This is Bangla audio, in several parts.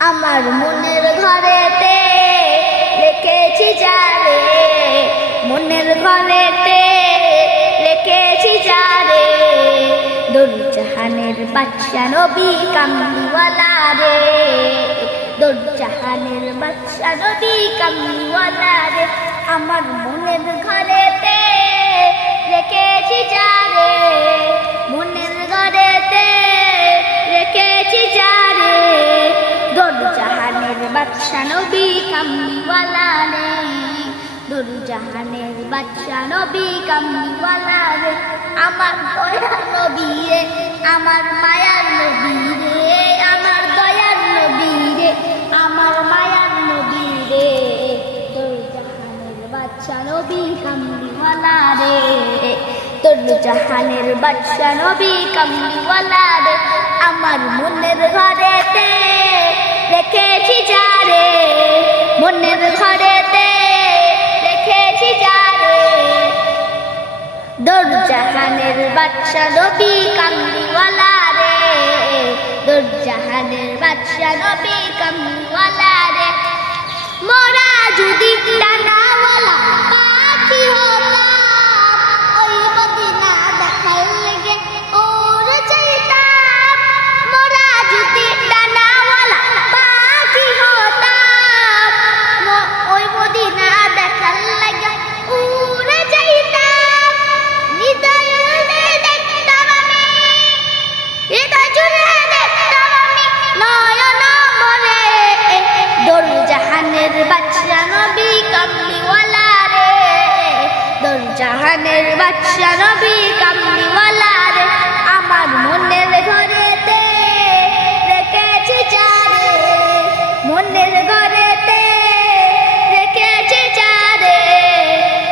আমার মনের ঘরেতে রেখেছি যারে, মনের ঘরেতে রেখেছি যারে। দোরজাহানের বাচ্চা নবী কামলিওয়ালা রে দোরজাহানের বাচ্চা নবী কামলিওয়ালা রে আমার মনের ঘরেতে রেখেছি বাচ্চা নবী কামলিওয়ালা রে দোরজাহানের বাচ্চা নবী কামলিওয়ালা রে আমার দয়ার নবী রে, আমার মায়ার নবী রে, আমার দয়ার নবী রে, আমার মায়ার নবী রে দোরজাহানের বাচ্চা নবী কামলিওয়ালা রে তোর জাহানের বাচ্চা নবী কামলিওয়ালা রে আমার মনের ঘরেতে মনের ঘরেতে রেখেছি যারে দুর্জাহানের বাচ্চা নবী কামলিওয়ালা রে দুর্জাহানের বাচ্চা নবী কামলিওয়ালা রে মোরা জাহানের বাচ্চা নবী কামলিওয়ালা রে আমার মনের ঘরেতে রেখেছি চারে মনের ঘরেতে রেখেছি চারে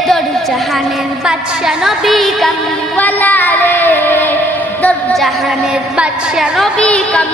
দোল জাহানের বাচ্চা নবী কামলিওয়ালা রে দোল জাহানের বাচ্চা নবী কামলিওয়ালা